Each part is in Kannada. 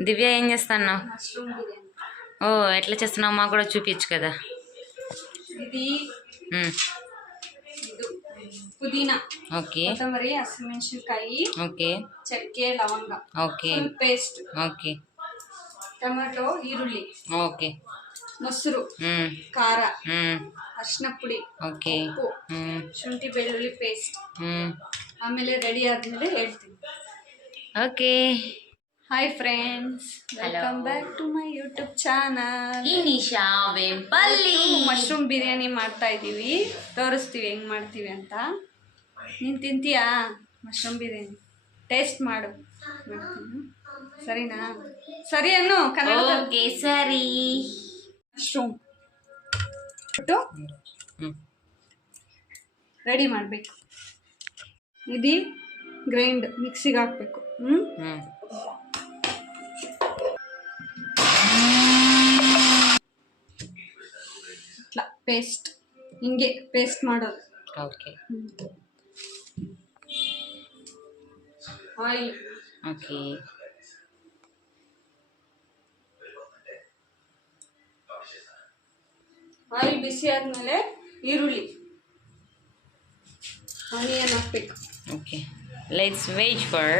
దివ్య ఏం చేస్తున్నావు మష్రూమ్ బిర్యానీ ఓ ఎట్లా చేస్తున్నావు మాకు కూడా చూపించు కదా ఇది ఉమ్, ಇದು ಪುದೀನ ఓకే ಕೊತ್ತಂಬರಿ ಹಸಿಮೆಣಸಿನಕಾಯಿ ఓకే ಚಕ್ಕೆ ಲವಂಗ okay full paste okay tomato ಈರುಳ್ಳಿ ఓకే ಮೊಸರು ఉమ్, ಖಾರ ఉమ్, ಅರಿಶಿನ ಪುಡಿ ఓకే ಉಪ್ಪು ఉమ్, ಶುಂಠಿ ಬೆಳ್ಳುಳ್ಳಿ ಪೇಸ್ಟ್ ఉమ్, ಆಮೇಲೆ ರೆಡಿ ಆದ್ಮೇಲೆ ಹೇಳ್ತೀನಿ okay hi friends welcome back to my YouTube channel Inisha Vempalli mushroom biryani ಮಾಡ್ತಾ ಇದ್ದೀವಿ ತೋರಿಸ್ತೀವಿ ಹೆಂಗೆ ಮಾಡ್ತೀವಿ ಅಂತ. ನೀನು ತಿಂತೀಯಾ ಮಶ್ರೂಮ್ ಬಿರಿಯಾನಿ ಟೇಸ್ಟ್ ಮಾಡು. ಮಾಡ್ತೀನಿ. ಸರಿನಾ? ಸರಿ ಅನ್ನು ಕನ್ನಡ ಓಕೆ ಸರಿ. ಮಶ್ರೂಮ್ ಬಿಟ್ಟು ರೆಡಿ ಮಾಡಬೇಕು. ಇದು ಗ್ರೈಂಡ್ ಮಿಕ್ಸಿಗೆ ಹಾಕ್ಬೇಕು. ಹ್ಞೂ ಪೇಸ್ಟ್ ಹಿಂಗೆ ಪೇಸ್ಟ್ ಮಾಡೋದು. ಓಕೆ ಆಯಿಲ್ ಓಕೆ ಆಯಿಲ್ ಬಿಸಿ ಆದಮೇಲೆ ಈರುಳ್ಳಿ. ಆನಿಯನ್ ಹಾಕ್ಬೇಕು. Okay let's wait for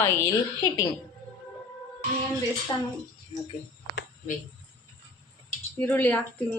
oil hitting onion ಬೇಯಿಸ್ತಾನು okay ವೇ ಈರುಳ್ಳಿ ಹಾಕ್ತೀನಿ.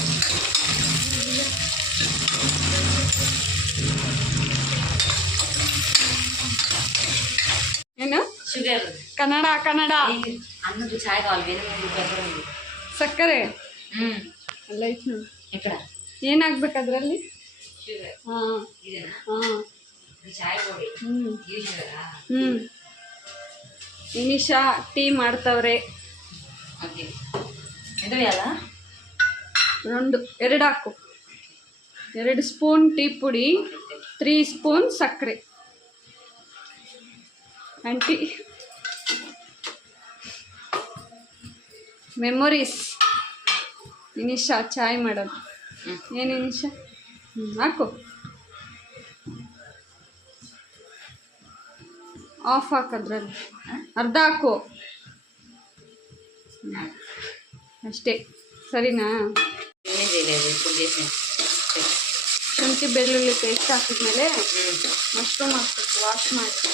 ಏನು షుగర్ ಕನ್ನಡ ಕನ್ನಡ అన్నకు ఛాయ్ కావాలి వేరే ముందు పెద్దగా ఉంది ಸಕ್ಕರೆ మ్మ్. ಎಲ್ಲ ಐತೆ ನೋಡಿ ఎక్కడ ಏನಾಗ್ಬೇಕು ಅದರಲ್ಲಿ షుగర్ ಹಾಂ ఇదేనా ಹಾಂ ఇది ఛాయ్ పొడి ಹ್ಞೂ ఇది షుగరా ಹ್ಞೂ ನಿಮಿಷ ಟೀ ಮಾಡ್ತವ್ರೆ ఓకే ఎంత వేయాలా రెండు ಎರಡು ಹಾಕು ಎರಡು ಸ್ಪೂನ್ ಟೀ ಪುಡಿ ತ್ರೀ ಸ್ಪೂನ್ ಸಕ್ಕರೆ ಆಂಟಿ ಮೆಮೊರೀಸ್ ಇನಿಷಾ ಚಾಯ್ ಮಾಡೋದು ಏನು ಇನಿಷಾ ಹಾಕು. ಆಫ್ ಹಾಕದ್ರಲ್ಲಿ. ಅರ್ಧ ಹಾಕು. ಅಷ್ಟೇ. ಸರಿನಾ? ಶುಂಠಿ ಬೆಳ್ಳುಳ್ಳಿ ಪೇಸ್ಟ್ ಹಾಕಿದ್ಮೇಲೆ ಮಶ್ರೂಮ್ ಹಾಕ್ಬೇಕು. ವಾಶ್ ಮಾಡಿ.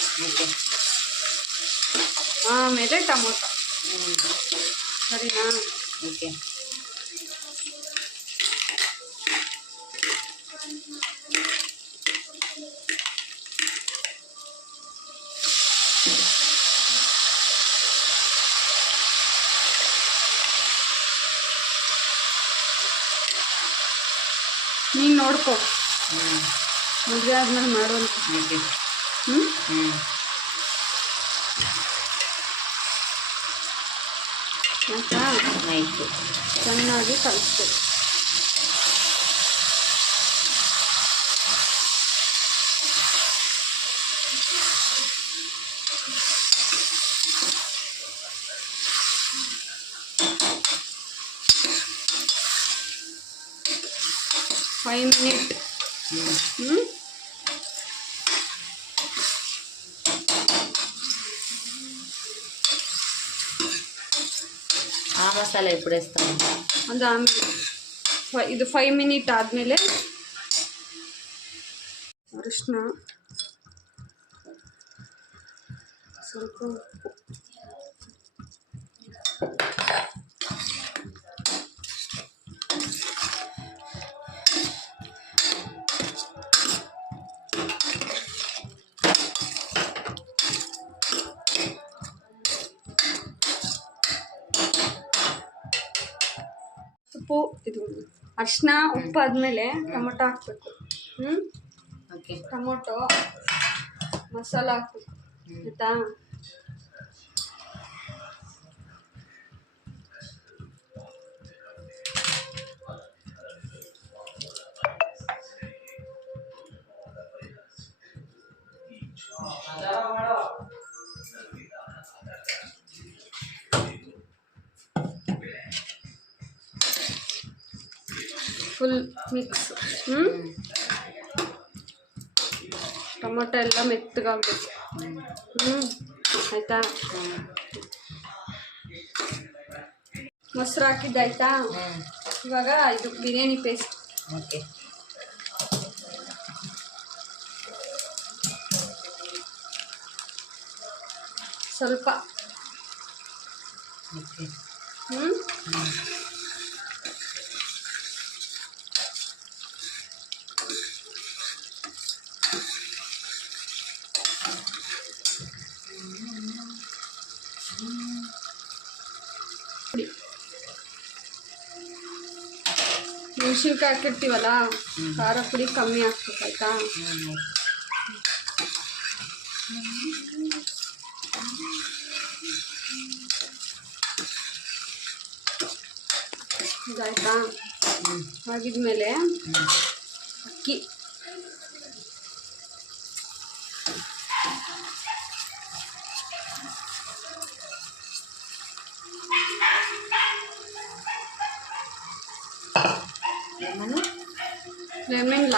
ಆಮೇಲೆ ಟೊಮೊಟೊ. हरे नाम ओके ನೀನು ನೋಡ್ಕೊ ಮುಗಿದಾದ್ಮೇಲೆ ಮಾಡೋಣ ಹ್ಞೂ ಹ್ಞೂ もちろん、メイク。髪の味と一緒 ఆ మసాలా ఎప్పుడు వేస్తాను ಅದು ಆಮೇಲೆ ಫ- ಇದು ಫೈವ್ ಮಿನಿಟ್ ಆದಮೇಲೆ ಅರಿಶಿನ ಸ್ವಲ್ಪ ಉಪ್ಪು ಇದು ಅರಿಶಿನ ಉಪ್ಪು ಆದಮೇಲೆ ಟೊಮೊಟೊ ಹಾಕ್ಬೇಕು. ಹ್ಞೂ ಟೊಮೊಟೊ ಮಸಾಲ ಹಾಕ್ಬೇಕು. ಆಯ್ತಾ? ಫುಲ್ ಮಿಕ್ಸ್ ಹ್ಞೂ ಟೊಮೊಟೊ ಎಲ್ಲ ಮೆತ್ತಗಾಗಬೇಕು. ಹ್ಞೂ ಆಯಿತಾ? ಮೊಸರು ಹಾಕಿದ್ದಾಯ್ತಾ ಇವಾಗ ಇದು ಬಿರಿಯಾನಿ ಪೇಸ್ಟ್. ಓಕೆ. ಸ್ವಲ್ಪ. ಹ್ಞೂ ಮೆಣಸಿನ್ಕಾಯಿ ಹಾಕಿರ್ತೀವಲ್ಲ ಖಾರ ಪುಡಿ ಕಮ್ಮಿ ಹಾಕ್ಬೇಕು ಆಯ್ತಾ ಹ್ಞೂ ಇದಾಯ್ತಾ ಹ್ಞೂ ಆಗಿದ್ಮೇಲೆ ಹ್ಞೂ ಅಕ್ಕಿ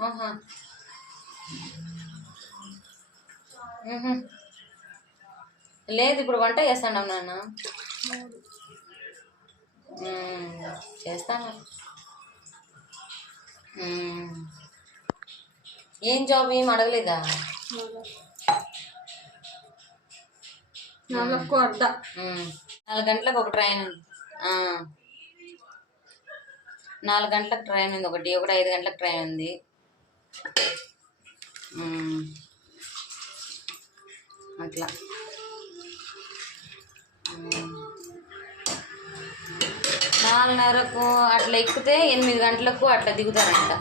ఆహా. లేదు ఇప్పుడు వంట చేస్తాను నాన్న. చేస్తాను. ఏం జాబ్ ఏం అడగలేదా? నాలుగు నాలుగు గంటలకు ఒక ట్రైన్ నాలుగు గంటలకు ట్రైన్ ఉంది. ఒకటి ఒకటి ఐదు గంటలకు ట్రైన్ ఉంది. అట్లా. నాలుగున్నరకు అట్లా ఎక్కితే ఎనిమిది గంటలకు అట్లా దిగుతారంట.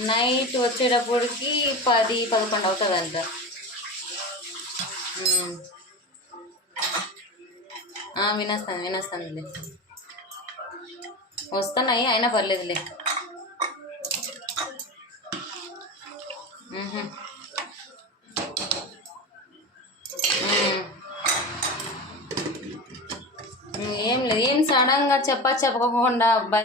నైట్ వచ్చేటప్పటికి పది పదకొండు అవుతుందంట. మ్మ్. వినేస్తాను వినేస్తానులే వస్తున్నాయి అయినా పర్లేదులే. ఏం లేదు ఏం సడన్గా చెప్ప చెప్పకుండా అబ్బాయి